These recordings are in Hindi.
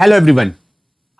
Hello everyone.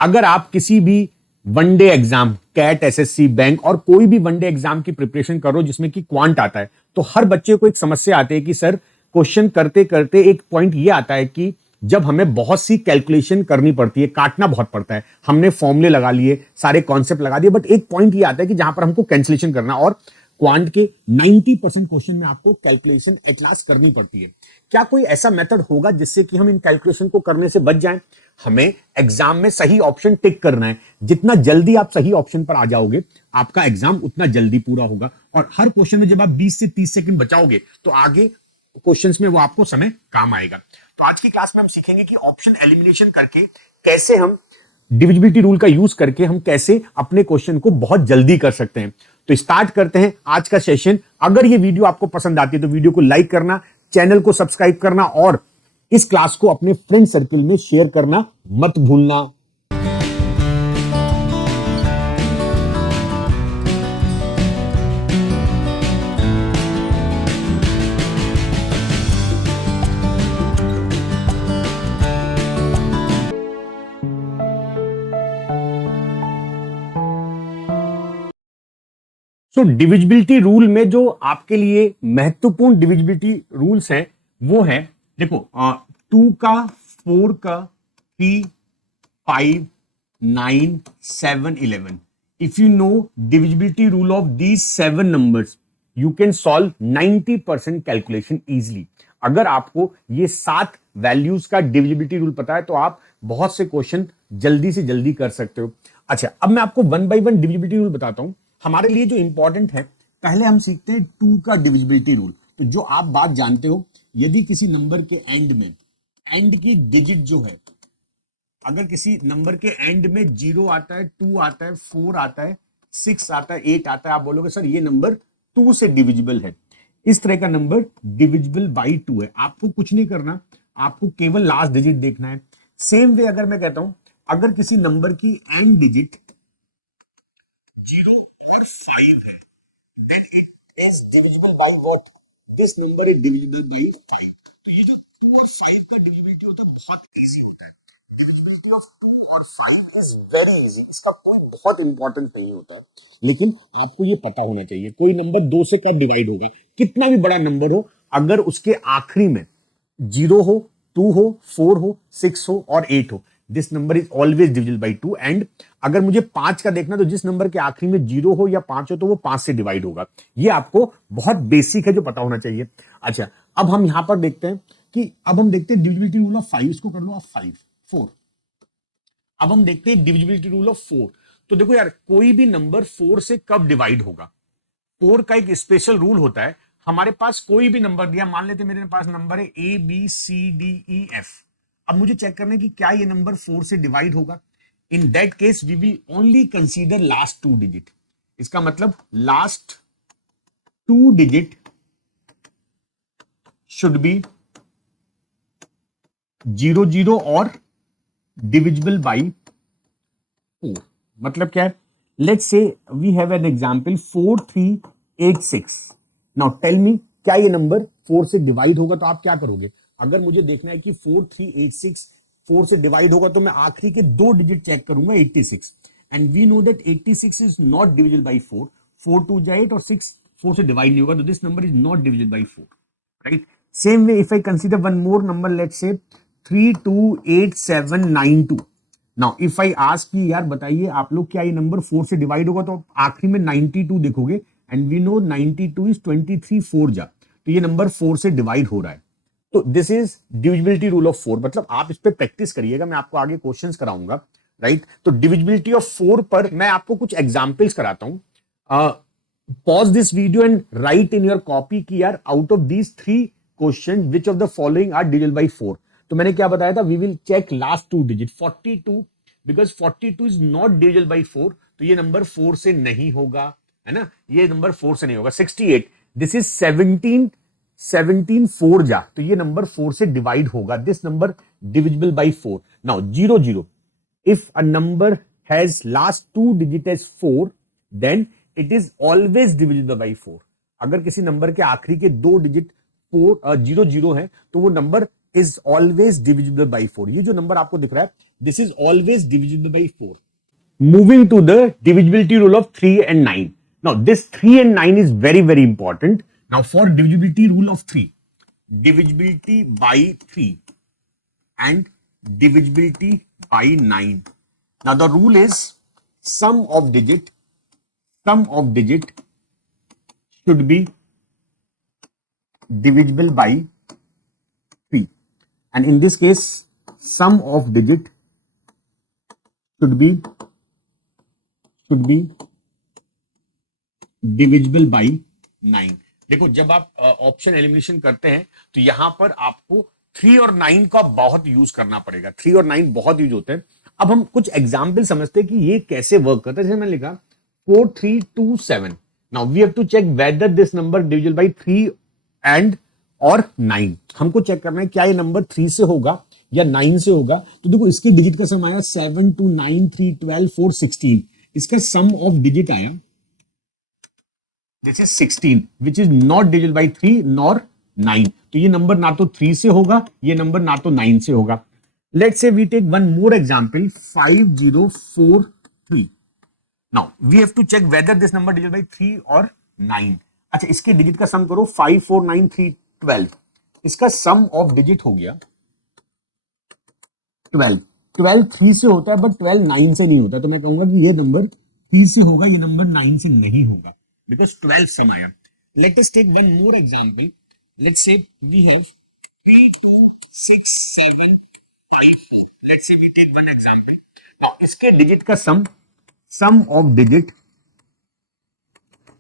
अगर आप किसी भी one day exam, CAT, SSC, bank और कोई भी वनडे एग्जाम की प्रिपरेशन करो जिसमें कि क्वांट आता है, तो हर बच्चे को एक समस्या आती है कि सर क्वेश्चन करते करते एक पॉइंट ये आता है कि जब हमें बहुत सी कैलकुलेशन करनी पड़ती है, काटना बहुत पड़ता है, हमने फॉर्मूले लगा लिए, सारे कॉन्सेप्ट लगा दिए, बट एक पॉइंट ये आता है कि जहां पर हमको कैंसिलेशन करना, और क्वांट के 90% क्वेश्चन में आपको कैलकुलेशन एट लास्ट करनी पड़ती है। क्या कोई ऐसा मेथड होगा जिससे कि हम इन कैलकुलेशन को करने से बच जाएं? हमें एग्जाम में सही ऑप्शन टिक करना है। जितना जल्दी आप सही ऑप्शन पर आ जाओगे, आपका एग्जाम उतना जल्दी पूरा होगा। और हर क्वेश्चन में जब आप 20 से 30 सेकंड बचाओगे तो आगे क्वेश्चंस में वो आपको समय काम आएगा। तो आज की क्लास में हम सीखेंगे कि ऑप्शन एलिमिनेशन करके कैसे हम डिविजिबिलिटी रूल का यूज करके हम कैसे अपने क्वेश्चन को बहुत जल्दी कर सकते हैं। तो स्टार्ट करते हैं आज का सेशन। अगर ये वीडियो आपको पसंद आती है तो वीडियो को लाइक करना, चैनल को सब्सक्राइब करना और इस क्लास को अपने फ्रेंड सर्कल में शेयर करना मत भूलना। तो डिविजिबिलिटी रूल में जो आपके लिए महत्वपूर्ण डिविजिबिलिटी रूल्स हैं वो है, देखो, 2 का, 4 का, 3, 5, 9, 7, 11। If you know divisibility rule of these 7 numbers, you can solve 90% calculation easily. अगर आपको ये 7 वैल्यूज का डिविजिबिलिटी रूल पता है तो आप बहुत से क्वेश्चन जल्दी से जल्दी कर सकते हो। अच्छा, अब मैं आपको 1 बाय 1 डिविजिबिलिटी रूल बताता हूं। हमारे लिए जो इंपॉर्टेंट है, पहले हम सीखते हैं 2 का डिविजिबिलिटी रूल। तो जो आप बात जानते हो, यदि किसी नंबर के एंड में, एंड की डिजिट जो है, अगर किसी नंबर के एंड में 0 आता है, 2 आता है, 4 आता है, 6 आता है, 8 आता है, आप बोलोगे सर ये नंबर 2 से डिविजिबल है। इस तरह का नंबर डिविजिबल बाई 2 है। आपको कुछ नहीं करना, आपको केवल लास्ट डिजिट देखना है। सेम वे अगर मैं कहता हूं, अगर किसी नंबर की एंड डिजिट 0 और 5 है, then it is divisible by what? This number is divisible by 5. तो ये जो 2 और 5 का डिविजिबिलिटी होता है बहुत इजी होता है। 2 और 5 is very easy. इसका कोई बहुत इंपॉर्टेंट नहीं होता, लेकिन आपको ये पता होना चाहिए कोई नंबर 2 से कब डिवाइड होगा। कितना भी बड़ा नंबर हो, अगर उसके आखिरी में 0 हो, 2 हो, 4 हो, 6 हो और 8 हो, this number is always divisible by 2। And अगर मुझे 5 का देखना, तो जिस नंबर के आखिरी में 0 हो या 5 हो तो वो 5 से डिवाइड होगा। ये आपको बहुत बेसिक है जो पता होना चाहिए। अच्छा, अब हम यहां पर देखते हैं कि अब हम देखते हैं डिविजिबिलिटी रूल ऑफ 5। इसको कर लो आप 5, 4। अब हम देखते हैं डिविजिबिलिटी रूल ऑफ 4। तो देखो यार, कोई भी नंबर 4 से कब डिवाइड होगा, 4 का एक स्पेशल रूल होता है। हमारे पास कोई भी नंबर दिया, मान लेते मेरे पास नंबर है ABCDEF। अब मुझे चेक करना है कि क्या ये नंबर 4 से डिवाइड होगा। In that case we will only consider last 2 digit. इसका मतलब लास्ट 2 डिजिट शुड बी 0, 0 और डिविजिबल बाई 4। मतलब क्या है? Let's say we have an example 4386। Now tell me, क्या ये नंबर 4 से डिवाइड होगा? तो आप क्या करोगे? अगर मुझे देखना है कि 4386 4 से डिवाइड होगा, तो मैं आखिरी के 2 डिजिट चेक करूंगा, 86। And we know that 86 is not divisible by 4। 4 2 जा 8 और 6 4 से डिवाइड नहीं होगा, तो this number is not divisible by 4, right? Same way if I consider one more number, let's say 328792। Now if I ask कि यार बताइए आप लोग, क्या ये नंबर 4 से डिवाइड होगा? तो आखिरी में 92 देखोगे, एंड वी नो 92 इज 23 4 जा, तो ये नंबर 4 से डिवाइड हो रहा है। तो this is divisibility rule of 4। मतलब आप इस पे प्रैक्टिस करिएगा, मैं आपको आगे क्वेश्चंस कराऊंगा, राइट? तो डिविजिबिलिटी ऑफ 4 पर मैं आपको कुछ एग्जांपल्स कराता हूं। Pause this video and write in your copy कि यार out of these 3 question which of the following are divisible by 4। तो मैंने क्या बताया था? We will check last 2 digit. 42, because 42 is not divisible by 4, तो ये नंबर 4 से नहीं होगा, है ना? ये नंबर 4 से नहीं होगा। 68, दिस इज 17 4 जा, तो ये नंबर 4 से डिवाइड होगा। This number divisible by 4। Now 0 0, if a number has last 2 digit as 4, then it is always divisible by 4। अगर किसी नंबर के आखिरी के 2 डिजिट 4 0 0 है, तो वो number is always divisible by 4। ये जो नंबर आपको दिख रहा है, this is always divisible by 4। Moving to the divisibility rule of 3 and 9. Now, this 3 and 9 is very, very important. Now, for divisibility rule of 3, divisibility by 3 and divisibility by 9. Now, the rule is sum of digit should be divisible by 3. And in this case, sum of digit should be divisible by 9। देखो, जब आप ऑप्शन एलिमिनेशन करते हैं तो यहां पर आपको 3 और 9 का बहुत यूज करना पड़ेगा। 3 और 9 बहुत यूज होते हैं। अब हम कुछ एग्जाम्पल समझते हैं कि ये कैसे वर्क करता है। जैसे मैंने लिखा 4327। Now we have to check whether this number divisible by 3 and और 9। हमको चेक करना है क्या ये नंबर 3 से होगा या 9 से होगा। तो देखो, इसके डिजिट का सम आया 7 2 9 3 12 4 16। इसका सम ऑफ डिजिट आया, this is 16, which is not divisible by 3 nor 9। तो ये नंबर ना तो 3 से होगा, ये नंबर ना तो 9 से होगा। Let's say we take one more example 5043। Now we have to check whether this number divisible by 3 और 9। अच्छा, इसके डिजिट का सम करो 5 4 9 3 12। इसका सम ऑफ डिजिट हो गया 12। 12 3 से होता है, बट 12 9 से नहीं होता। तो मैं कहूंगा कि ये नंबर 3 से होगा, ये नंबर 9 से नहीं होगा, because 12 सम आया। Let us take one more example. Let's say we have 3 2 6 7 5 4। Let's say we take one example. Now इसके डिजिट का सम ऑफ डिजिट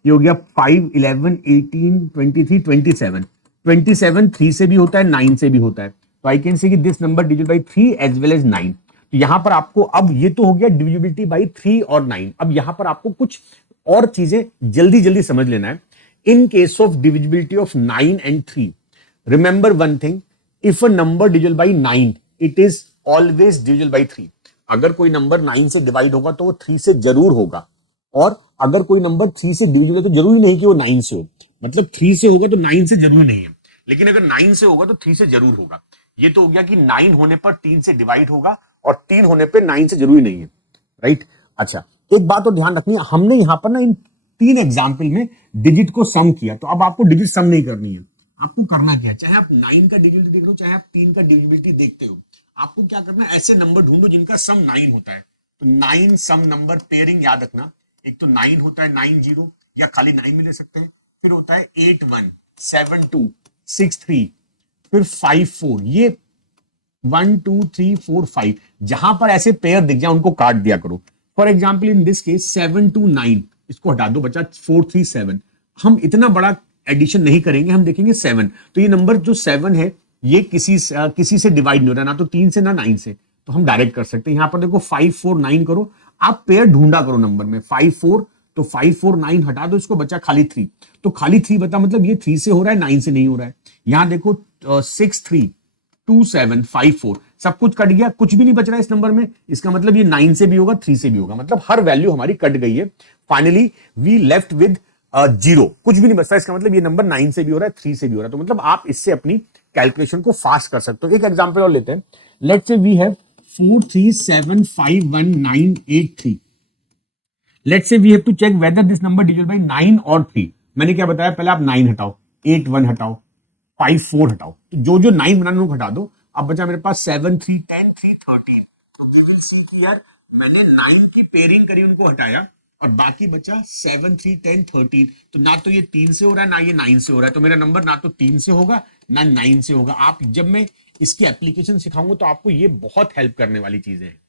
ये हो गया 5 11 18 23 27। 27 3 से भी होता है, 9 से भी होता है। तो I can say this number divisible by 3 as well as 9। तो यहां पर आपको, अब ये तो हो गया डिविजिबिलिटी बाई 3 और 9। अब यहां पर आपको कुछ और चीजें जल्दी जल्दी समझ लेना है। In case of divisibility of 9 and 3, remember one thing, if a number divisible by 9 it is always divisible by 3। अगर कोई नंबर 9 से डिवाइड होगा तो वो 3 से जरूर होगा, और अगर कोई नंबर 3 से डिविजिबल है तो जरूरी नहीं कि वो 9 से हो। मतलब 3 से होगा तो 9 से जरूर नहीं है, लेकिन अगर 9 से होगा तो 3 से जरूर होगा। ये तो हो गया कि 9 होने पर 3 से डिवाइड होगा और 3 होने पर 9 से जरूरी नहीं है, राइट। अच्छा, एक बात तो ध्यान रखनी है, हमने यहां पर ना इन 3 एग्जाम्पल में डिजिट को सम किया, तो अब आपको डिजिट सम नहीं करनी है। आपको करना क्या है, चाहे आप 9 का डिविजिबिलिटी देख लो, चाहे आप 3 का डिविजिबिलिटी देखते हो, आपको क्या करना है, ऐसे नंबर ढूंढो जिनका सम 9 होता है। तो 9 सम नंबर पेयरिंग याद रखना, एक तो 9 होता है 9 0, या खाली 9 में ले सकते हैं। फिर होता है 8 1 7 2 6 3, फिर 5 4। ये 1 2 3 4 5, जहां पर ऐसे पेयर दिख जाए उनको काट दिया करो। For example in this case 7 2 9, इसको हटा दो, बचा 4 3 7। हम इतना बड़ा एडिशन नहीं करेंगे, हम देखेंगे 7। तो ये नंबर जो 7 है ये किसी से डिवाइड नहीं हो रहा, ना तो 3 से ना 9 से। तो हम डायरेक्ट कर सकते हैं। यहां पर देखो 5 4 9 करो, आप पेयर ढूंढा करो नंबर में 5 4। तो 5 4 9 हटा दो, इसको बचा खाली 3। तो खाली 3 बता, मतलब ये 3 से हो रहा है, 9 से नहीं हो रहा है। यहां देखो 6 3 2 7 5 4, सब कुछ कट गया, कुछ भी नहीं बच रहा है इस नंबर में। इसका मतलब ये 9 से भी होगा, 3 से भी होगा, मतलब हर वैल्यू हमारी कट गई है। फाइनली वी लेफ्ट विद 0, कुछ भी नहीं बचता। इसका मतलब ये नंबर 9 से भी हो रहा है, 3 से भी हो रहा है। तो मतलब आप इससे अपनी कैलकुलेशन को फास्ट कर सकते हो। एक एग्जांपल और लेते हैं। Let's say we have 4 3 7 5 1 9 8 3। Let's say we have to check whether this number divisible by 9 और 3। मैंने क्या बताया, पहले आप 9 हटाओ, 8 1 हटाओ, 5 4 हटाओ। तो जो जो 9 बनाने को हटा दो। अब बचा मेरे पास 7 3 10 3 13। तो वी विल सी कि यार मैंने 9 की पेयरिंग करी, उनको हटाया, और बाकी बचा 7 3 10 13। तो ना तो ये 3 से हो रहा है, ना ये 9 से हो रहा है। तो मेरा नंबर ना तो 3 से होगा ना 9 से होगा। आप जब मैं इसकी एप्लीकेशन सिखाऊंगा तो आपको ये बहुत हेल्प करने वाली चीजें हैं।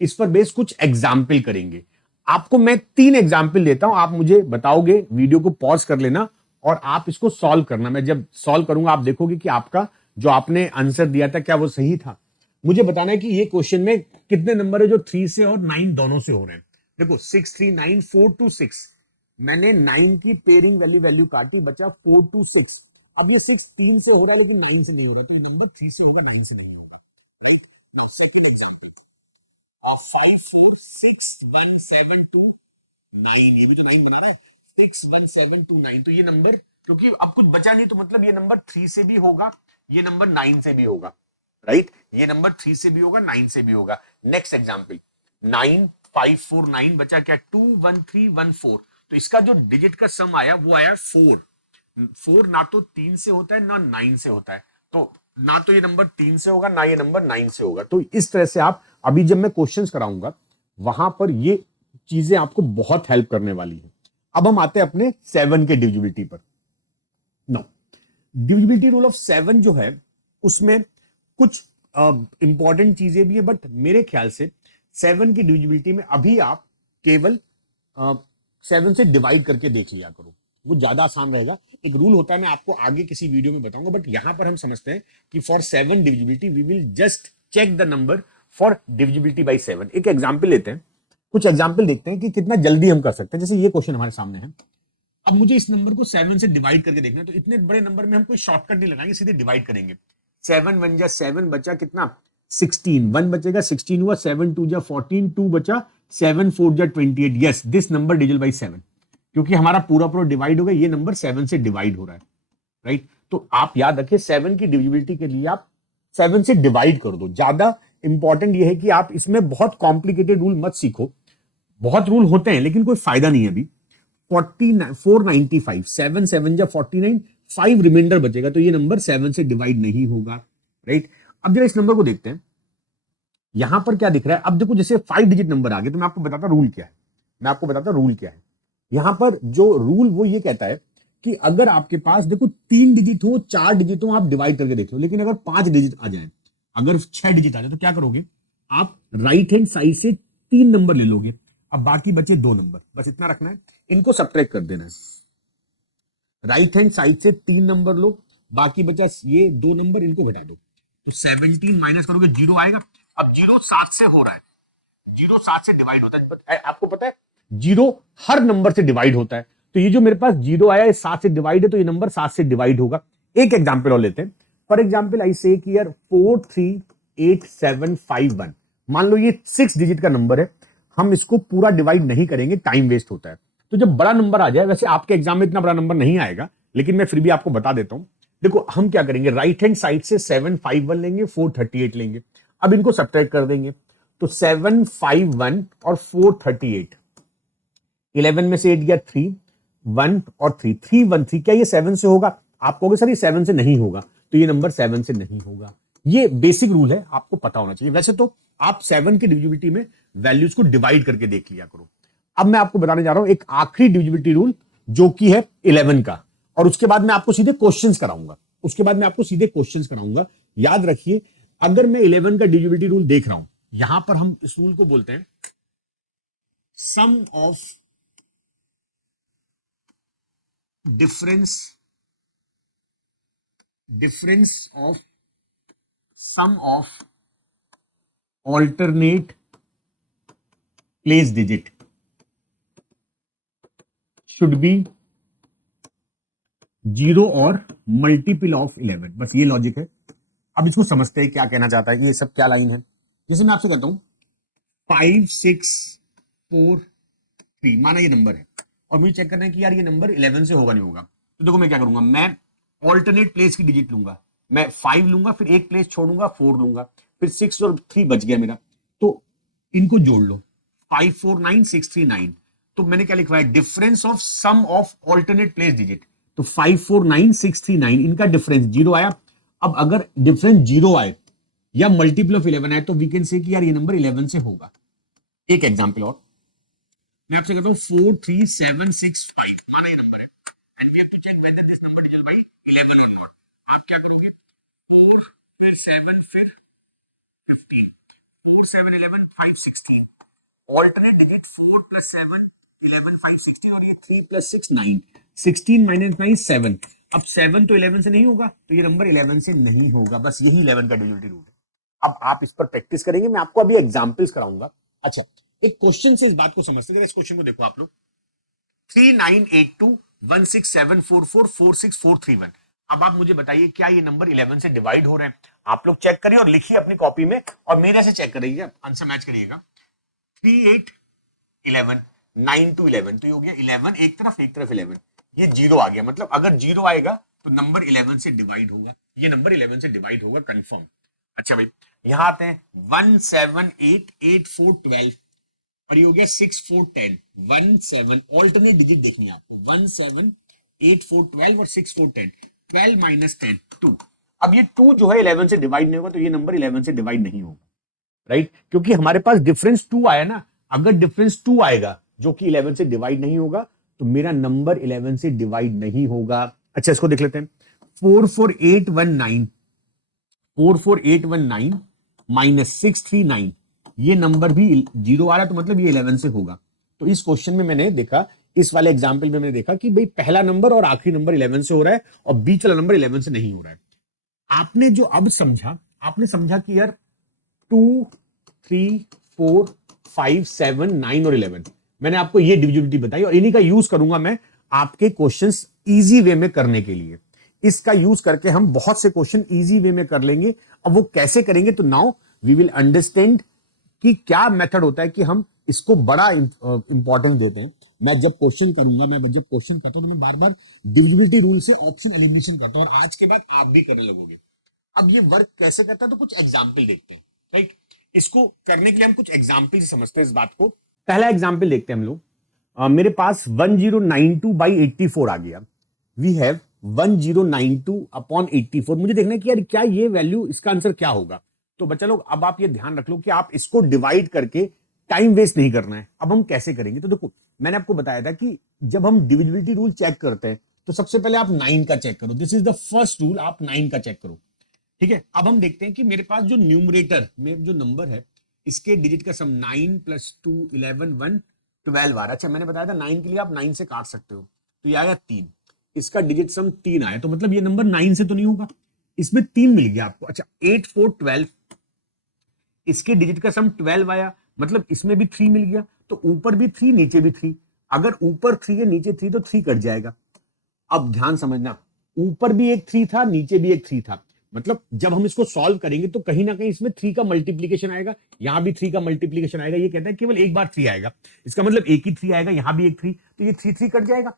इस पर बेस कुछ एग्जाम्पल करेंगे। आपको मैं 3 एग्जाम्पल देता हूं, आप मुझे बताओगे, वीडियो को पॉज कर लेना और आप इसको सॉल्व करना। मैं जब सॉल्व करूंगा आप देखोगे कि आपका जो आपने आंसर दिया था क्या वो सही था। मुझे बताना है कि ये क्वेश्चन में कितने नंबर है जो 3 से और 9 दोनों से हो रहे हैं। देखो 6 3 9 4 2 6, मैंने 9 की पेयरिंग वैल्यू वैल्यू काटी, बचा 4 2 6। अब ये 6 3 से हो रहा है लेकिन 9 से नहीं हो रहा, तो नंबर 3 से होगा, 9 से नहीं होगा। सेकंड एग्जांपल of 5 4 6 1 7 2 9, ये भी तो 9 बना रहा है, 6 1 7 2 9। तो ये नंबर, क्योंकि अब कुछ बचा नहीं, तो मतलब ये नंबर 3 से भी होगा, ये नंबर 9 से भी होगा। राइट। ये नंबर 3 से भी होगा, 9 से भी होगा। नेक्स्ट एग्जाम्पल 9549 बचा क्या, 21314। तो इसका जो डिजिट का सम आया वो आया 4। 4 ना तो 3 से होता है ना 9 से होता है, तो ना तो ये नंबर 3 से होगा ना ये नंबर 9 से होगा। तो इस तरह से आप अभी जब मैं क्वेश्चंस कराऊंगा वहां पर ये चीजें आपको बहुत हेल्प करने वाली है। अब हम आते हैं अपने 7 के डिविजिबिलिटी पर। नो, डिविजिबिलिटी रूल ऑफ 7 जो है उसमें कुछ इंपॉर्टेंट चीजें भी है, बट मेरे ख्याल से 7 की डिविजिबिलिटी में अभी आप केवल 7 से डिवाइड करके देख लिया करो, वो ज्यादा आसान रहेगा। एक रूल होता है, मैं आपको आगे किसी वीडियो में बताऊंगा, बट यहां पर हम समझते हैं कि for 7 divisibility we will just check the number for divisibility by 7। एक एग्जाम्पल लेते हैं, कुछ एग्जाम्पल देखते हैं कि कितना जल्दी हम कर सकते हैं। जैसे ये क्वेश्चन हमारे सामने है, अब मुझे इस नंबर को 7 से डिवाइड करके देखना है, तो इतने बड़े नंबर में हम कोई शॉर्टकट नहीं लगाएंगे, सीधे डिवाइड करेंगे। 7 1 जा 7 बचा कितना 16, 1 बचेगा 16 हुआ, 7 2 जा 14, 2 बचा, 7 4 जा 28। Yes, this number divisible by 7, क्योंकि हमारा पूरा पूरा डिवाइड हो गया, ये नंबर 7 से डिवाइड हो रहा है, राइट। तो आप याद रखिए 7 की डिविजिबिलिटी के लिए आप 7 से डिवाइड कर दो। ज्यादा इंपॉर्टेंट ये है कि आप इसमें बहुत कॉम्प्लिकेटेड रूल मत सीखो, बहुत रूल होते हैं लेकिन कोई फायदा नहीं है अभी। 495, 7 7 जा 49, 5 रिमाइंडर बचेगा, तो ये नंबर 7 से डिवाइड नहीं होगा, राइट। अब जरा इस नंबर को देखते हैं, यहां पर क्या दिख रहा है। अब देखो जैसे 5 डिजिट नंबर आ गए, तो मैं आपको बताता रूल क्या है, मैं आपको बताता रूल क्या है। यहां पर जो रूल वो ये कहता है कि अगर आपके पास देखो 3 डिजिट हो, 4 डिजिट हो, आप डिवाइड करके देख लो, लेकिन अगर 5 डिजिट आ जाए, अगर 6 डिजिट आ जाए, तो क्या करोगे आप, राइट हैंड साइड से 3 नंबर ले लोगे, अब बाकी बचे 2 नंबर, बस इतना रखना है, इनको सब्ट्रैक्ट कर देना है। राइट हैंड साइड से 3 नंबर लो, बाकी बचा ये 2 नंबर, इनको घटा दो, तो 17 माइनस करोगे 0 आएगा। अब 0 7 से हो रहा है, 0 7 से डिवाइड होता है, आपको पता है 0 हर नंबर से डिवाइड होता है, तो ये जो मेरे पास 0 आया, 7 से डिवाइड है, तो ये नंबर 7 से डिवाइड होगा। एक एग्जांपल और लेते हैं। फॉर एग्जांपल आई से कि यार 43871, मान लो ये 6 डिजिट का नंबर है, हम इसको पूरा डिवाइड नहीं करेंगे, टाइम वेस्ट होता है। तो जब बड़ा नंबर आ जाए, वैसे आपके एग्जाम में इतना बड़ा नंबर नहीं आएगा, लेकिन मैं फिर भी आपको बता देता हूं। देखो हम क्या करेंगे, राइट हैंड साइड से 751 लेंगे, 438 लेंगे, अब इनको सब्ट्रैक्ट कर देंगे, तो 751 और 438, 11 में से 8 गया 3, 1 और 3, 313, क्या ये 7 से होगा? आप कहोगे सर ये 7 से नहीं होगा, तो ये नंबर 7 से नहीं होगा। ये बेसिक रूल है, आपको पता होना चाहिए। वैसे तो आप 7 की डिविजिबिलिटी में वैल्यूज को डिवाइड करके देख लिया करो। अब मैं आपको बताने जा रहा हूं एक आखिरी डिविजिबिलिटी रूल, जो कि है 11 का, और उसके बाद मैं आपको सीधे क्वेश्चंस कराऊंगा, उसके बाद मैं आपको सीधे क्वेश्चंस कराऊंगा। याद रखिए, अगर मैं 11 का डिविजिबिलिटी रूल देख रहा हूं, यहां पर हम इस रूल को बोलते हैं सम of difference of sum of alternate place digit should be 0 और मल्टीपल ऑफ 11। बस ये लॉजिक है। अब इसको समझते हैं क्या कहना चाहता है, कि ये सब क्या लाइन है। जैसे मैं आपसे कहता हूं 5 6 4 3, माना ये नंबर है, और मुझे चेक करना है कि यार ये नंबर 11 से होगा नहीं होगा, तो देखो मैं क्या करूंगा, मैं ऑल्टरनेट प्लेस की डिजिट लूंगा, मैं 5 लूंगा, फिर एक प्लेस छोड़ूंगा, 4 लूंगा, फिर 6 और 3 बच गया मेरा, तो इनको जोड़ लो, 549639। तो मैंने क्या लिखवाया, difference of sum of alternate place digit, तो 549639 इनका डिफरेंस 0 आया। अब अगर डिफरेंस 0 आए या मल्टीपल ऑफ 11 आए, तो वी कैन से कि यार ये नंबर 11 से होगा। एक एग्जांपल और मैं आपसे कहता हूं 43765, माना ये नंबर है, and we have to check whether this number divisible by 11 और नॉट। आप क्या करोगे, 4 फिर 7 फिर 15, 4 7 11 5 16, ऑल्टरनेट डिजिट 4 प्लस 7 11 5 16, और ये 3 प्लस 6 9, 16 माइनस 9 7। अब 7 तो 11 से नहीं होगा, तो ये नंबर 11 से नहीं होगा। बस यही 11 का डिविजिबिलिटी रूल है। अब आप इस पर प्रैक्टिस करेंगे, मैं आपको अभी एग्जांपल्स कराऊंगा। अच्छा, एक क्वेश्चन से इस बात को समझते हैं। इस क्वेश्चन को देखो आप लोग, 39821674444641। अब आप मुझे बताइए क्या ये नंबर 11 से डिवाइड हो रहे हैं? आप लोग चेक करिए और लिखिए अपनी कॉपी में, और मेरे से चेक करिएगा, आंसर मैच करिएगा। 3 8 11, 9 2 11, तो ये हो गया 11 एक तरफ 11, ये 0 आ गया, मतलब अगर 0 आएगा तो नंबर 11 से डिवाइड होगा, ये नंबर 11 से डिवाइड होगा, कंफर्म। अच्छा भाई, यहां आते हैं 1 7 8 8 4 12 और ये हो गया 6 4 10। 1 7 ऑल्टरनेट डिजिट देखनी है आपको, 1 7 8 4 12 और 6 4 10। 12 माइनस 10 2। अब ये 2 जो है 11 से डिवाइड नहीं होगा, तो ये नंबर 11 से डिवाइड नहीं होगा, राइट? क्योंकि हमारे पास डिफरेंस 2 आया ना। अगर डिफरेंस 2 आएगा जो कि 11 से डिवाइड नहीं होगा, तो मेरा नंबर 11 से डिवाइड नहीं होगा। अच्छा, इसको देख लेते हैं। 44819 44819 माइनस 639, ये नंबर भी जीरो आ रहा है, तो मतलब ये 11 से होगा। तो इस क्वेश्चन में मैंने देखा, इस वाले एग्जाम्पल में मैंने देखा कि भाई पहला नंबर और आखिरी नंबर 11 से हो रहा है और बीच वाला नंबर 11 से नहीं हो रहा है। आपने जो अब समझा, आपने समझा कि यार 2 3 4 5 7 9 और 11, मैंने आपको ये डिविजिबिलिटी बताई और इन्हीं का यूज करूंगा मैं आपके क्वेश्चंस इजी वे में करने के लिए। इसका यूज करके हम बहुत से क्वेश्चन इजी वे में कर लेंगे। अब वो कैसे करेंगे, तो नाउ वी विल अंडरस्टैंड कि क्या मेथड होता है कि हम इसको बड़ा इंपॉर्टेंस देते हैं। मैं जब क्वेश्चन करूंगा, मैं जब क्वेश्चन करता हूं तो मैं बार बार डिविजिबिलिटी रूल से ऑप्शन एलिमिनेशन करता हूं, और आज के बाद आप भी करने लगोगे। अब ये वर्क कैसे करता है, तो कुछ एग्जाम्पल देखते हैं, राइट? इसको करने के लिए हम कुछ एग्जाम्पल समझते हैं इस बात को। पहला एग्जाम्पल देखते हैं हम लोग। मेरे पास 1092 बाई 84 आ गया। We have 1092 upon 84। मुझे देखना है कि यार क्या ये वैल्यू, इसका आंसर क्या होगा। तो बच्चा लोग, अब आप ये ध्यान रख लो कि आप इसको डिवाइड करके टाइम वेस्ट नहीं करना है। अब हम कैसे करेंगे, तो देखो मैंने आपको बताया था कि जब हम डिविजिबिलिटी रूल चेक करते हैं तो सबसे पहले आप 9 का चेक करो। This is the first rule, आप 9 का चेक करो, ठीक है? अब हम देखते हैं कि मेरे पास जो न्यूमरेटर में जो नंबर है, इसके डिजिट का सम 9 प्लस 2 11 1 12 आ रहा है। अच्छा, मैंने बताया था 9 के लिए आप 9 से काट सकते हो, तो ये आया 3। इसका डिजिट सम 3 आया, तो मतलब ये नंबर 9 से तो नहीं होगा, इसमें 3 मिल गया आपको। अच्छा, 8 4 12, इसके डिजिट का सम 12 आया, मतलब इसमें भी 3 मिल गया। तो ऊपर भी 3, नीचे भी 3। अगर ऊपर 3 है नीचे 3, तो 3 कट जाएगा। अब ध्यान समझना, ऊपर भी एक 3 था, नीचे भी एक 3 था, मतलब जब हम इसको सॉल्व करेंगे तो कहीं ना कहीं इसमें 3 का मल्टीप्लीकेशन आएगा, यहां भी 3 का मल्टीप्लीकेशन आएगा। ये कहता है केवल एक बार 3 आएगा, इसका मतलब एक ही 3 आएगा, यहां भी एक 3, तो ये 3 3 कट जाएगा।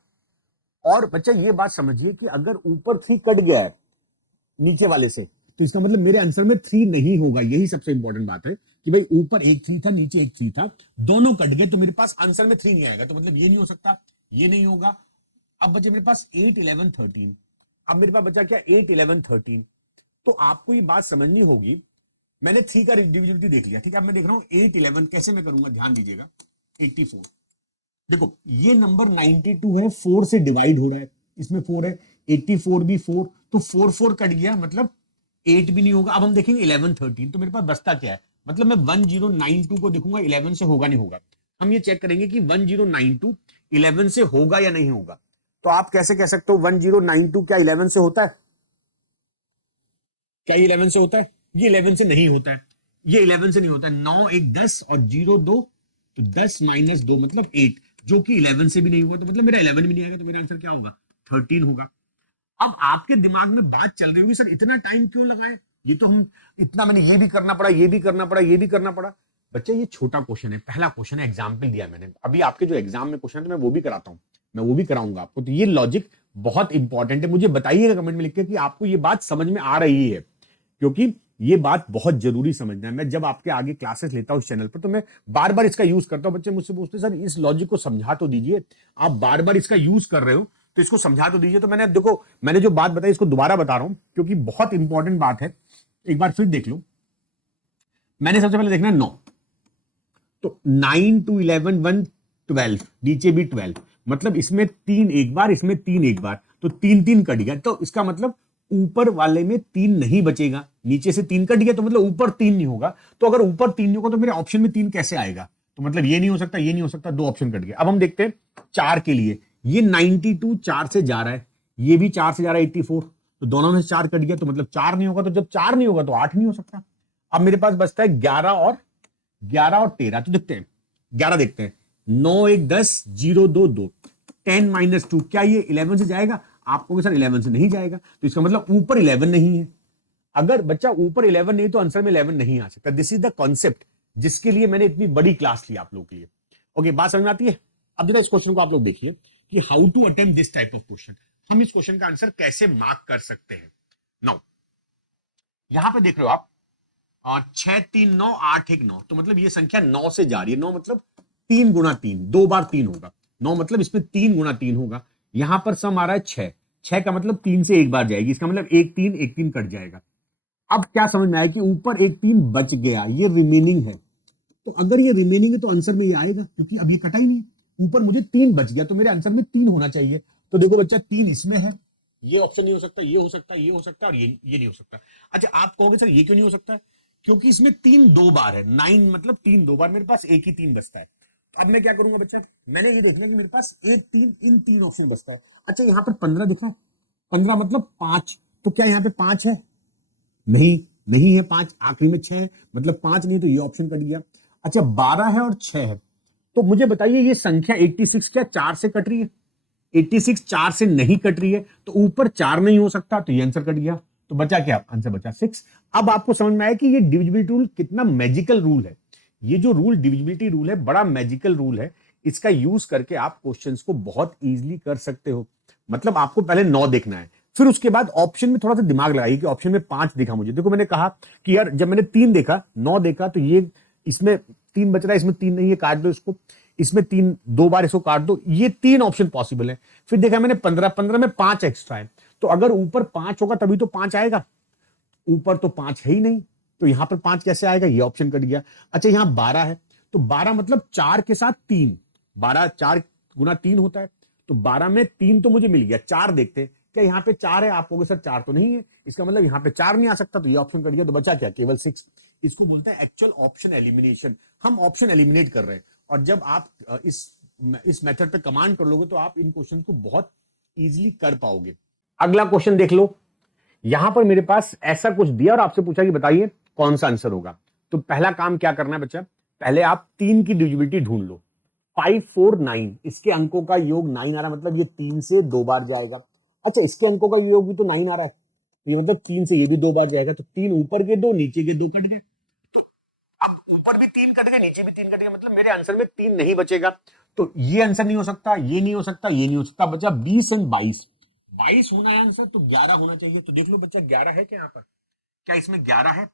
और बच्चा ये बात समझिए कि अगर ऊपर 3 कट गया है नीचे वाले से, तो इसका मतलब मेरे आंसर में 3 नहीं होगा। यही सबसे इंपॉर्टेंट बात है कि भाई ऊपर एक 3 था, नीचे एक 3 था, दोनों कट गए, तो मेरे पास आंसर में 3 नहीं आएगा। तो मतलब ये नहीं हो सकता, ये नहीं होगा। अब बचे मेरे पास 8 11 13। अब मेरे पास बचा क्या, 8 11 13। तो आपको ये बात समझनी होगी। मैंने 3 का डिविजिबिलिटी देख लिया, ठीक है? अब मैं देख रहा हूं 8 11 कैसे मैं करूंगा, ध्यान दीजिएगा। 84, देखो ये नंबर 92 है, 4 से डिवाइड हो रहा है, इसमें 4 है, 84 भी 4, तो 4 4 कट गया, मतलब 8 भी नहीं होगा। अब हम देखेंगे 11 13, तो मेरे पास बचता क्या है, मतलब मैं 1092 को देखूंगा 11 से होगा नहीं होगा। हम ये चेक करेंगे कि 1092 11 से होगा या नहीं होगा। तो आप कैसे कह सकते हो 1092 क्या 11 से होता है? क्या ये 11 से होता है? ये 11 से नहीं होता है, ये 11 से नहीं होता है। 9 1 10 और 0 2, तो 10 माइनस 2 मतलब 8, जो कि 11 से भी नहीं होगा, तो मतलब मेरा 11 भी नहीं आएगा, तो मेरा आंसर क्या होगा, 13 होगा। अब आपके दिमाग में बात चल रही होगी, सर इतना टाइम क्यों लगाए, ये तो हम इतना, मैंने ये भी करना पड़ा, ये भी करना पड़ा, ये भी करना पड़ा। बच्चे ये छोटा क्वेश्चन है, पहला क्वेश्चन है, एग्जाम्पल दिया मैंने। अभी आपके जो एग्जाम में क्वेश्चन है, तो मैं वो भी कराता हूं, मैं वो भी कराऊंगा आपको। तो ये लॉजिक बहुत इंपॉर्टेंट है। मुझे बताइएगा कमेंट में लिख के कि आपको ये बात समझ में आ रही है, क्योंकि ये बात बहुत जरूरी समझना है। मैं जब आपके आगे क्लासेस लेता हूं इस चैनल पर, तो मैं बार बार इसका यूज करता हूं। बच्चे मुझसे पूछते सर इस लॉजिक को समझा तो दीजिए, आप बार बार इसका यूज कर रहे हो, तो इसको समझा तो दीजिए। तो मैंने देखो, मैंने जो बात बताई इसको दोबारा बता रहा हूं, क्योंकि बहुत इंपॉर्टेंट बात है। एक बार फिर देख लो। मैंने सबसे पहले देखना है 9, तो 9 टू 11 1 12, नीचे भी 12, मतलब इसमें 3 एक बार, इसमें 3 एक बार, तो 3 3 कट गया। तो इसका मतलब ऊपर वाले में 3 नहीं बचेगा, नीचे से 3 कट गया, तो मतलब ऊपर 3 नहीं होगा। तो अगर ऊपर 3 नहीं होगा, तो मेरे ऑप्शन में 3 कैसे आएगा? तो मतलब ये नहीं हो सकता, ये नहीं हो सकता, 2 ऑप्शन कट गए। अब हम देखते हैं 4 के लिए। ये 92 4 से जा रहा है, ये भी 4 से जा रहा है 84, तो दोनों में से 4 कट गया, तो मतलब 4 नहीं होगा। तो जब 4 नहीं होगा, तो 8 नहीं हो सकता। अब मेरे पास बचता है 11 और 13, तो देखते हैं 11 देखते हैं। 9 1 10 0 2 2, 10 माइनस 2, क्या ये 11 से जाएगा? आपको सर 11 से नहीं जाएगा, तो इसका मतलब ऊपर 11 नहीं है। अगर बच्चा ऊपर 11 नहीं, तो आंसर में 11 नहीं आ सकता। दिस इज द कॉन्सेप्ट जिसके लिए मैंने इतनी बड़ी क्लास ली आप लोगों के लिए। ओके, बात समझ में आती है? अब जरा इस क्वेश्चन को आप लोग देखिए कि how to attempt this type of question. हम इस क्वेश्चन का आंसर कैसे मार्क कर सकते हैं। नाउ यहां पे देख रहे हो आप, 6 3 9 8 1 9, तो मतलब ये संख्या 9 से जा रही है। 9 मतलब 3 गुना 3, 2 बार 3 होगा। 9 मतलब इसमें 3 गुना 3 होगा। यहां पर सम आ रहा है 6, 6 का मतलब 3 से एक बार जाएगी, इसका मतलब एक तीन कट जाएगा। अब क्या समझ में आया कि ऊपर एक 3 बच गया, ये रिमेनिंग है। तो अगर ये रिमेनिंग है तो आंसर में ये आएगा, क्योंकि अब ये कटा ही नहीं है। ऊपर मुझे 3 बच गया, तो मेरे आंसर में 3 होना चाहिए। तो देखो बच्चा, 3 इसमें है, ये ऑप्शन नहीं हो सकता, ये हो सकता है, ये हो सकता है, और ये नहीं हो सकता। अच्छा, आप कहोगे सर ये क्यों नहीं हो सकता? क्योंकि इसमें 3 दो बार है, 9 मतलब 3 दो बार, मेरे पास एक ही 3 बचता है। तो अब मैं क्या करूंगा बच्चा, मैंने ये देखना कि मेरे पास एक 3 इन 3 ऑप्शन बचता है। अच्छा, यहाँ पर 15 दिख रहा है, 15 मतलब 5, तो क्या यहाँ पे 5 है? नहीं, नहीं है 5, आखिरी में 6 है, मतलब 5 नहीं, तो ये ऑप्शन कट गया। अच्छा, 12 है और 6 है, तो मुझे बताइए ये संख्या 86 क्या 4 से कट रही है? 86 4 से नहीं कट रही है, तो ऊपर 4 नहीं हो सकता, तो ये आंसर कट गया। तो बचा क्या? आंसर बचा 6। अब आपको समझ में आया कि ये डिविजिबिलिटी रूल कितना मैजिकल रूल है। ये जो रूल डिविजिबिलिटी रूल है, बड़ा मैजिकल रूल है। इसका यूज करके आप क्वेश्चंस को बहुत इजीली कर सकते हो। मतलब आपको पहले 9 देखना है, फिर उसके बाद ऑप्शन में थोड़ा सा दिमाग लगाइए कि ऑप्शन में 5 दिखा मुझे। देखो, मैंने कहा कि यार जब मैंने 3 देखा, 9 देखा, तो ये इसमें 3 बच रहा है, इसमें 3 नहीं है, काट दो इसको। इसमें 3 दो बार इसको काट दो, ये 3 ऑप्शन पॉसिबल है। फिर देखा मैंने 15, 15 में 5 एक्स्ट्रा है, तो अगर ऊपर 5 होगा तभी तो 5 आएगा। ऊपर तो 5 है ही नहीं, तो यहां पर 5 कैसे आएगा? ये ऑप्शन कट गया। अच्छा, यहां 12 है, तो 12 मतलब 4 के साथ 3, 12 4 गुना 3 होता है, तो 12 में 3 तो मुझे मिल गया। 4 देखते हैं, क्या यहाँ पे 4 है? आप कहोगे सर 4 तो नहीं है, इसका मतलब यहाँ पे 4 नहीं आ सकता, तो ये ऑप्शन कट गया। तो बचा क्या? केवल 6। इसको बोलते हैं एक्चुअल ऑप्शन एलिमिनेशन। हम ऑप्शन एलिमिनेट कर रहे हैं, और जब आप इस मेथड पे कमांड कर लोगे, तो आप इन क्वेश्चन को बहुत इजीली कर पाओगे। अगला क्वेश्चन देख लो। यहां पर मेरे पास ऐसा कुछ दिया और आपसे पूछा कि बताइए कौन सा आंसर होगा। तो पहला काम क्या करना है बच्चा, पहले आप 3 की डिविजिबिलिटी ढूंढ लो। 5 4 9, इसके अंकों का योग 9 आ रहा है, मतलब ये 3 से 2 बार जाएगा। अच्छा, इसके अंकों का योग भी तो 9 आ रहा है, तो ये मतलब 3 से ये भी 2 बार जाएगा, तो 3 ऊपर के 2, नीचे के 2 कट गए। तो अब ऊपर भी 3 कट गए, नीचे भी 3 कट गए, मतलब मेरे आंसर में 3 नहीं बचेगा। तो ये आंसर नहीं हो सकता, ये नहीं हो सकता, ये नहीं हो सकता। बचा 20 एंड 22। 22 होना है आंसर, तो 11 होना चाहिए। तो देख लो बच्चा, 11 है क्या यहाँ पर? क्या इसमें 11 है?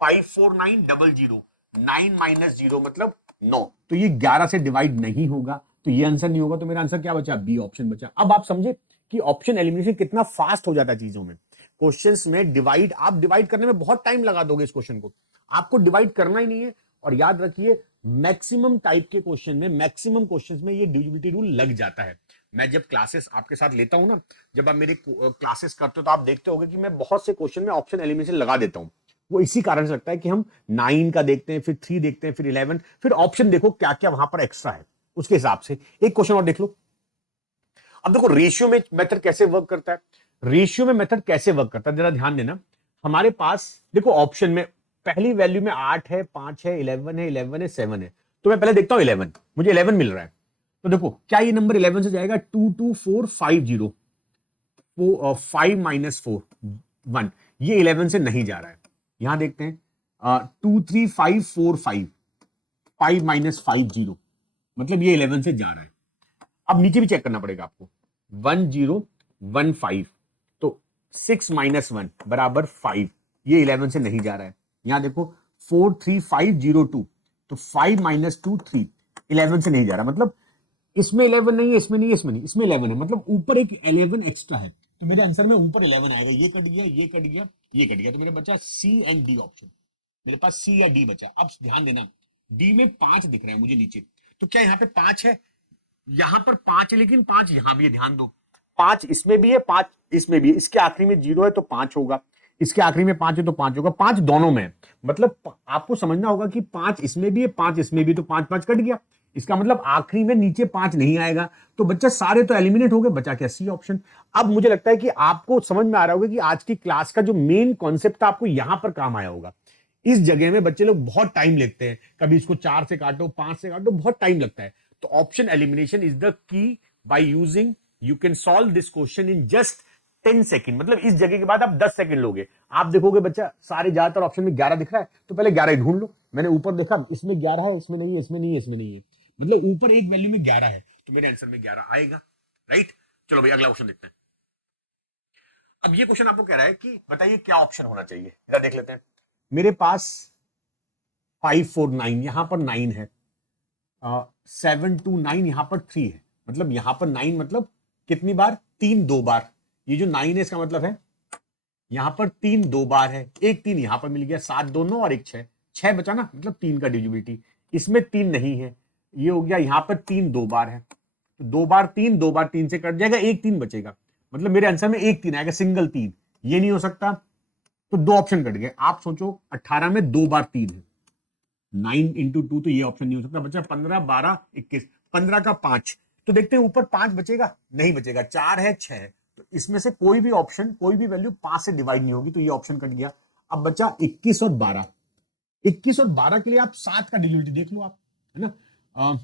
54900, 9 माइनस 0 मतलब 9, तो ये 11 से डिवाइड नहीं होगा, तो ये आंसर नहीं होगा। तो मेरा आंसर क्या बचा? बी ऑप्शन बचा। अब आप समझे कि ऑप्शन एलिमिनेशन कितना फास्ट हो जाता है चीजों में। क्वेश्चंस में डिवाइड, आप डिवाइड करने में बहुत टाइम लगा दोगे इस क्वेश्चन को, आपको डिवाइड करना ही नहीं है। और याद रखिए, मैक्सिमम टाइप के क्वेश्चन में, मैक्सिमम क्वेश्चंस में ये डिविजिबिलिटी रूल लग जाता है। मैं जब क्लासेस आपके साथ लेता हूं ना, जब आप मेरी क्लासेस करते हो, तो आप देखते होगे कि मैं बहुत से क्वेश्चन में ऑप्शन एलिमिनेशन लगा देता हूं। वो इसी कारण से लगता है कि हम 9 का देखते हैं, फिर 3 देखते हैं, फिर 11, फिर ऑप्शन देखो क्या क्या वहां पर एक्स्ट्रा है, उसके हिसाब से। एक क्वेश्चन और देख लो। अब देखो रेशियो में मेथड कैसे वर्क करता है। रेशियो में मेथड कैसे वर्क करता है, जरा ध्यान देना। हमारे पास देखो ऑप्शन में पहली वैल्यू में 8 है, 5 है, 11 है, 11 है, 7 है। तो मैं पहले देखता हूं 11, मुझे 11 मिल रहा है। तो देखो क्या ये नंबर 11 से जाएगा? 22450, 5 माइनस 4 1, ये 11 से नहीं जा रहा है। यहां देखते हैं 23545, 5 माइनस 50, मतलब ये 11 से जा रहा है। अब नीचे भी चेक करना पड़ेगा आपको, 1015, तो 6 माइनस 1 बराबर 5, ये 11 से नहीं जा रहा है। यहां देखो 43502, तो 5 माइनस 2 3, 11 से नहीं जा रहा, मतलब इसमें 11 नहीं है, इसमें नहीं है, इसमें नहीं, इसमें 11 है, मतलब ऊपर एक 11 एक्स्ट्रा है। तो मेरे आंसर में ऊपर 11 आएगा। ये कट गया, ये कट गया, ये कट गया, तो मेरा बचा सी एंड डी ऑप्शन। मेरे पास सी या डी बचा। अब ध्यान देना, डी में 5 दिख रहे हैं मुझे नीचे, तो क्या यहाँ पे 5 है? यहां पर 5 है, लेकिन 5 यहां भी है, ध्यान दो। 5 इसमें भी है, 5 इसमें भी है, इसके आखिरी में 0 है तो 5 होगा, इसके आखिरी में 5 है तो 5 होगा, 5 दोनों में है। मतलब आपको समझना होगा कि 5 इसमें भी है, 5 इसमें भी, तो 5 5 कट गया। इसका मतलब आखिरी में नीचे 5 नहीं आएगा। तो बच्चा सारे तो एलिमिनेट हो गए, बचा क्या? C option. अब मुझे लगता है कि आपको समझ में आ रहा होगा कि आज की क्लास का जो मेन कॉन्सेप्ट था, आपको यहां पर काम आया होगा। इस जगह में बच्चे लोग बहुत टाइम लेते हैं, कभी इसको 4 से काटो, 5 से काटो, बहुत टाइम लगता है। तो option elimination is the key. By using, you can solve this question in just 10 second. मतलब इस जगह के बाद आप 10 सेकंड लोगे। आप देखोगे बच्चा सारे ज्यादातर ऑप्शन में 11 दिख रहा है, तो पहले 11 ढूंढ लो। मैंने ऊपर देखा, इसमें 11 है, इसमें नहीं है, इसमें नहीं है, इसमें नहीं है, मतलब ऊपर एक वैल्यू में 11 है, तो मेरे आंसर में 11 आएगा। राइट, चलो भाई अगला क्वेश्चन देखते हैं। अब ये क्वेश्चन आपको कह रहा है कि बताइए क्या ऑप्शन होना चाहिए, जरा देख लेते हैं। मेरे पास 549, यहां पर 9 है, 729, यहां पर 3 है, मतलब यहां पर 9 मतलब कितनी बार, 3 2 बार। ये जो 9 है इसका मतलब है यहां पर 3 2 बार है, एक 3 यहां पर मिल गया, 7 2 9 और एक 6, 6 बचा ना, मतलब 3 का डिविजिबिलिटी। इसमें 3 नहीं है, ये हो गया, यहां पर 3 2 बार है, तो 2 बार 3, 2 बार 3 से कट जाएगा, एक 3 बचेगा, मतलब मेरे आंसर में एक 3 आएगा, सिंगल 3। ये नहीं हो सकता, तो दो ऑप्शन कट गए। आप सोचो 18 में 2 बार 3 है, 9 इंटू 2, तो ये ऑप्शन नहीं हो सकता, बचा 15 12 21, 15 का 5, तो देखते हैं ऊपर 5 बचेगा, नहीं बचेगा, 4 है 6 है, तो इसमें से कोई भी ऑप्शन, कोई भी वैल्यू 5 से डिवाइड नहीं होगी, तो ये ऑप्शन कट गया। अब बचा 21 और 12, 21 और 12 के लिए आप 7 का डिविजिबिलिटी देख लो आप, है ना।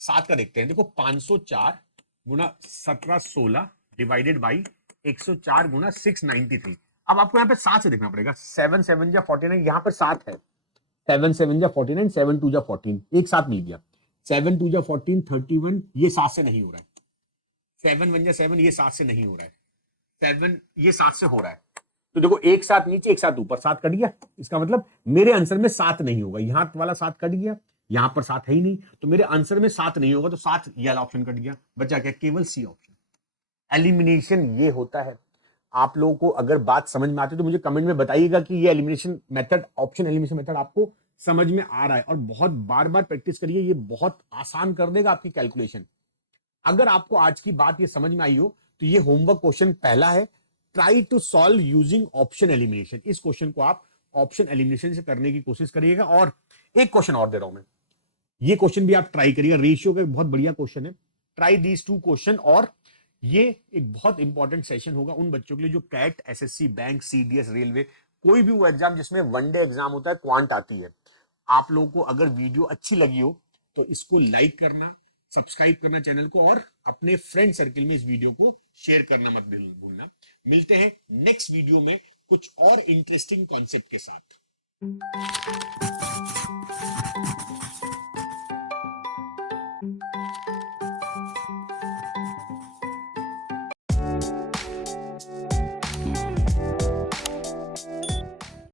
7 का देखते हैं, देखो 504 गुना 1716 डिवाइडेड बाई 104 गुना 693। अब आपको यहां पे 7 से देखना पड़ेगा, 7 7 जा 49, यहां पर 7 है, 7 7 जा 49, 7 2 जा 14, एक साथ मिल गया, 7 2 जा 14 31, ये 7 से नहीं हो रहा है, 7 1 जा 7, ये 7 से नहीं हो रहा है, 7 ये 7 से हो रहा है, तो देखो एक साथ नीचे एक साथ ऊपर, 7 कट गया, इसका मतलब मेरे आंसर में 7 नहीं होगा, यहां वाला 7 कट गया, यहां पर 7 है ही नहीं, तो मेरे आंसर में 7 नहीं होगा, तो 7 ये वाला ऑप्शन कट गया, बचा क्या, केवल सी ऑप्शन। एलिमिनेशन ये होता है। आप लोगों को अगर बात समझ में आती है तो मुझे कमेंट में बताइएगा कि ये elimination method, option elimination method आपको समझ में आ रहा है, और बहुत बार बार प्रैक्टिस करिए, ये बहुत आसान कर देगा आपकी कैलकुलेशन। अगर आपको आज की बात ये समझ में आई हो तो ये होमवर्क क्वेश्चन पहला है, try to solve using option elimination. इस क्वेश्चन को आप ऑप्शन एलिमिनेशन से करने की कोशिश करिएगा। और एक क्वेश्चन और दे रहा हूं मैं, ये क्वेश्चन भी आप ट्राई करिएगा, रेशियो का एक बहुत बढ़िया क्वेश्चन है, ट्राई दीज टू क्वेश्चन। और ये एक बहुत इंपॉर्टेंट सेशन होगा उन बच्चों के लिए जो CAT, SSC, bank, CDS, railway, कोई भी वो एग्जाम जिसमें वनडे एग्जाम होता है, क्वांट आती है। आप लोगों को अगर वीडियो अच्छी लगी हो तो इसको लाइक करना, सब्सक्राइब करना चैनल को, और अपने फ्रेंड सर्किल में इस वीडियो को शेयर करना मत भूलना। मिलते हैं नेक्स्ट वीडियो में कुछ और इंटरेस्टिंग कॉन्सेप्ट के साथ।